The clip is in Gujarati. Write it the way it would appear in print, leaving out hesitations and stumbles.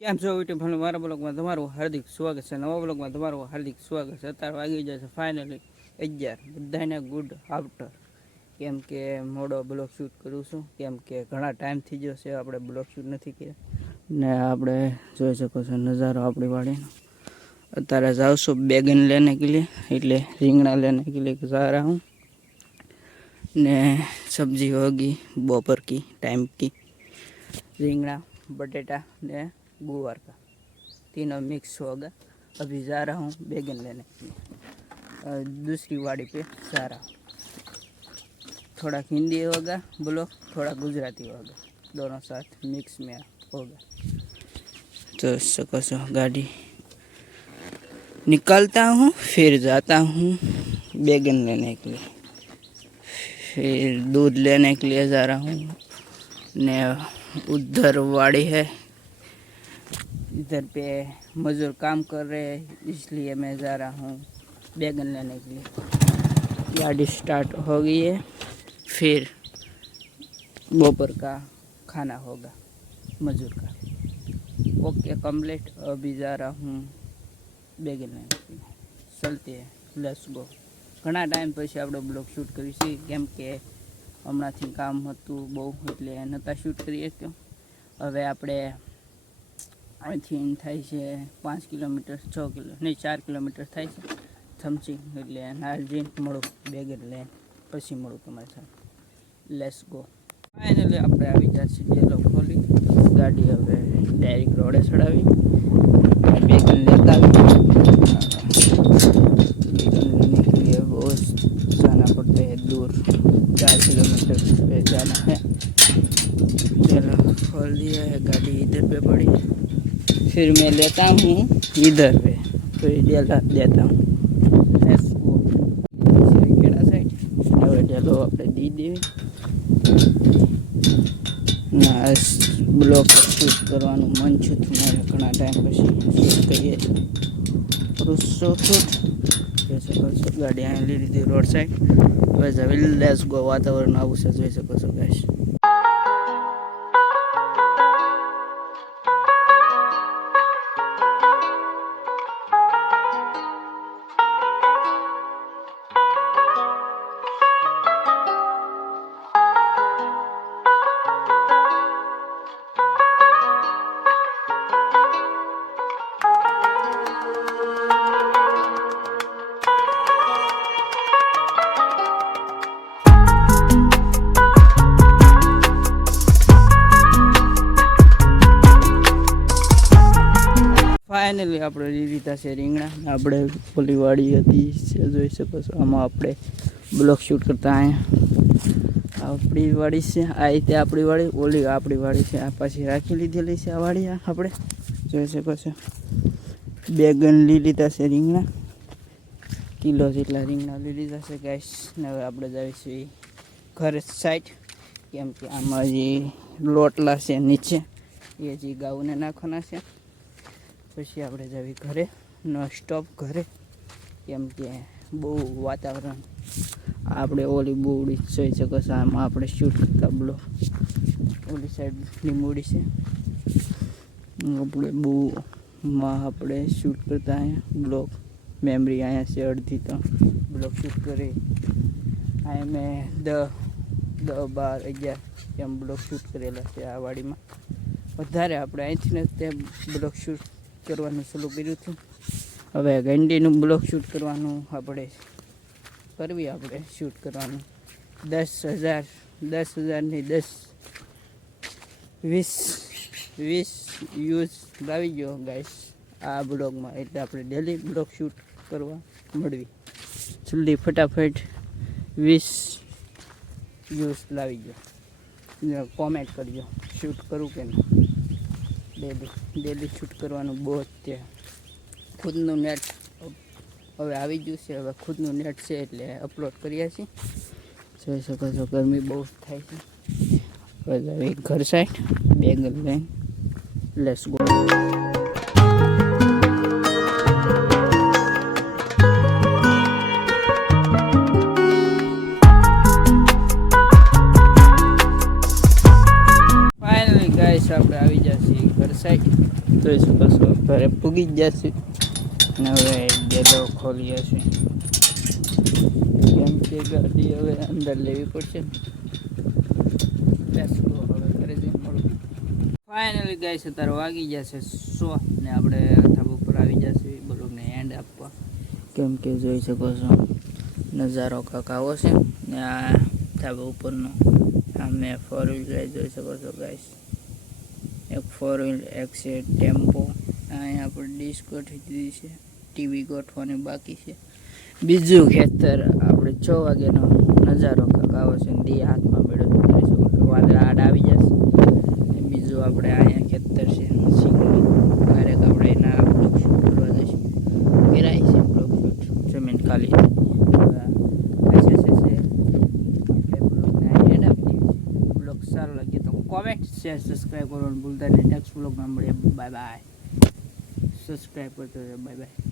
કેમ છો યુટ્યુબ ફેમિલી, મારા બ્લોગમાં તમારું હાર્દિક સ્વાગત છે. નવા બ્લોગમાં તમારું હાર્દિક સ્વાગત છે. અત્યારે વાગી જાય છે ફાઇનલી 11. બધાને ગુડ આફ્ટર. કેમ કે મોડો બ્લોગ શૂટ કરું છું, કેમ કે ઘણા ટાઈમ થઈ ગયો છે આપણે બ્લોગ શૂટ નથી કર્યા. ને આપણે જોઈ શકો છો નજારો આપણી વાડીનો. અત્યારે જાઉં છું બેગન લેને કે लिए, એટલે રીંગણા લેने के लिए जा रहा हूँ. ने सब्जी होगी दोपहर की टाइम की, रिंगना बटेटा ने गुवार का तीनों मिक्स होगा. अभी जा रहा हूँ बैगन लेने के लिए, दूसरी वाड़ी पे जा रहा हूँ. थोड़ा हिंदी होगा ब्लॉग, थोड़ा गुजराती होगा, दोनों साथ मिक्स में होगा. तो सको सो गाड़ी निकालता हूँ, फिर जाता हूँ बैगन लेने के लिए. फिर दूध लेने के लिए जा रहा हूँ. ने उधर वाड़ी है, इधर पे मजदूर काम कर रहे हैं, इसलिए मैं जा रहा हूँ बैगन लेने के लिए. गाड़ी स्टार्ट हो गई है. फिर दोपहर का खाना होगा मजदूर का. Okay complete. अभी जा रहा हूँ बैगन लेने के लिए. चलते हैं, लेट्स गो. ઘણા ટાઈમ પછી આપણે બ્લોગ શૂટ કર્યું છે, કેમ કે હમણાંથી કામ હતું બહુ, એટલે નહોતા શૂટ કરી શક્યો. હવે આપણે અહીંથી થાય છે 5 કિલોમીટર, 6 કિલો નહીં 4 કિલોમીટર થાય છે થમચી. એટલે નાલ જઈને મળું બેગન લઈને, પછી મળું તમારી સાથે. Let's go. ફાઇનલી આપણે આવી ગયા છીએ ડેલો ખોલી. ગાડી હવે ડાયરેક્ટ રોડે ચડાવી બેગન લેતા बहुत जाना पड़ता है दूर, 4 किलोमीटर पे जाना है. चलो खोल दिया है, गाड़ी इधर पे पड़ी. फिर मैं लेता हूँ इधर पे, तो डेला देता हूँ. केड़ा साइड હવે ડેલો આપણે દી દેવી. ના બ્લોગ શૂટ કરવાનું મન છે તમારે, ઘણા ટાઈમ પછી શૂટ કરીએ છીએ. જોઈ શકો છો ગાડી અહીં લીધી રોડ સાઈડ. બસ હવે લેટ્સ ગો. વાતાવરણ આવું છે, જોઈ શકો છો ગાઈસ. ફાઇનલી આપણે લીધા છે રીંગણા. આપણે ઓલી વાડી હતી, જોઈ શકો છો. આમાં આપણે બ્લોગ શૂટ કરતા અહીંયા આપણી વાડી છે. આ રીતે આપણી વાડી, ઓલી આપણી વાડી છે. આ પાછી રાખી લીધેલી છે આ વાડી. આપણે જોઈ શકો છો બેગન લઈ લીધા છે, રીંગણા કિલો જેટલા રીંગણા લઈ લીધા છે ગાઈસ. ને હવે આપણે જઈશું ઘર સાઈડ, કેમ કે આમાં જે લોટલા છે નીચે, એ જે ગાઉને નાખવાના છે. પછી આપણે જવી ઘરે, નો સ્ટોપ ઘરે, કેમ કે બહુ વાતાવરણ આપણે ઓલી બોવડી જોઈ શકો છો. આમાં આપણે શૂટ કરતા બ્લો ઓલી સાઈડ લીંબોડી છે, આપણે બહુમાં આપણે શૂટ કરતા અહીંયા બ્લોગ. મેમરી અહીંયા છે અડધી, તો બ્લોગ શૂટ કરી અહીંયા મેં 10, 12, 11 એમ બ્લોગ શૂટ કરેલા છે આ વાડીમાં. વધારે આપણે અહીંથી ને તે બ્લોગ શૂટ કરવાનું ચાલુ કર્યું હતું. હવે ગંડીનું બ્લોગ શૂટ કરવાનું આપણે શૂટ કરવાનું 10,000 ની 10, 20 વ્યૂઝ લાવી ગયો ગાઈસ આ બ્લોગમાં. એટલે આપણે ડેલી બ્લોગ શૂટ કરવા મળવી. જલ્દી ફટાફટ 20 વ્યૂઝ લાવી ગયો. કોમેન્ટ કરજો શૂટ કરું કે નહીં. ડેલી શૂટ કરવાનું બહુ જ છે. ખુદનું નેટ હવે આવી ગયું છે, હવે ખુદનું નેટ છે એટલે અપલોડ કરીએ છીએ. જોઈ શકો છો ગરમી બહુ થાય છે. હવે ઘર સાઈડ બેગન લઈને લેટ્સ ગો. ફાઇનલી ગાઈસ આપણે આવી જશે ઘર સાઈડ. તો જોઈ શકો છો ઘરે પૂગી જ જશે અને હવે ગેલો ખોલીએ છીએ કેમ કે ગાડી હવે અંદર લેવી પડશે ફાઇનલી ગાઈસ અત્યારે વાગી જશે 100 ને આપણે ધાબા ઉપર આવી જશે બ્લોગને એન્ડ આપવા કેમ કે જોઈ શકો છો નજારો કાંક આવો છે ને આ ધાબા ઉપરનો આ મેં 4 વ્હીલ જોઈ શકો છો ગાઈસ એક 4 વ્હીલ એક છે ટેમ્પો અહીંયા પર ડીશ ગોઠવી દીધી છે ટીવી ગોઠવાની બાકી છે બીજું ખેતર આપણે 6 વાગ્યાનો નજારો કાંક આવો છે ને દી હાથમાં મેળવી જોઈ શકો છો વાદળા આડ આવી જશે બીજું આપણે અહીંયા ખેતર છે સિંગનું ક્યારેક આપણે એના બ્લોક શૂટ કરવા જઈશું ગેરાય છે બ્લોક શૂટ જમીન ખાલી બ્લોગ સારો લાગે તો કોમેન્ટ શેર સબસ્ક્રાઈબ કરવાનું ભૂલતા નહીં નેક્સ્ટ બ્લોગમાં મળીએ બાય બાય સબસ્ક્રાઈબ કરતો બાય બાય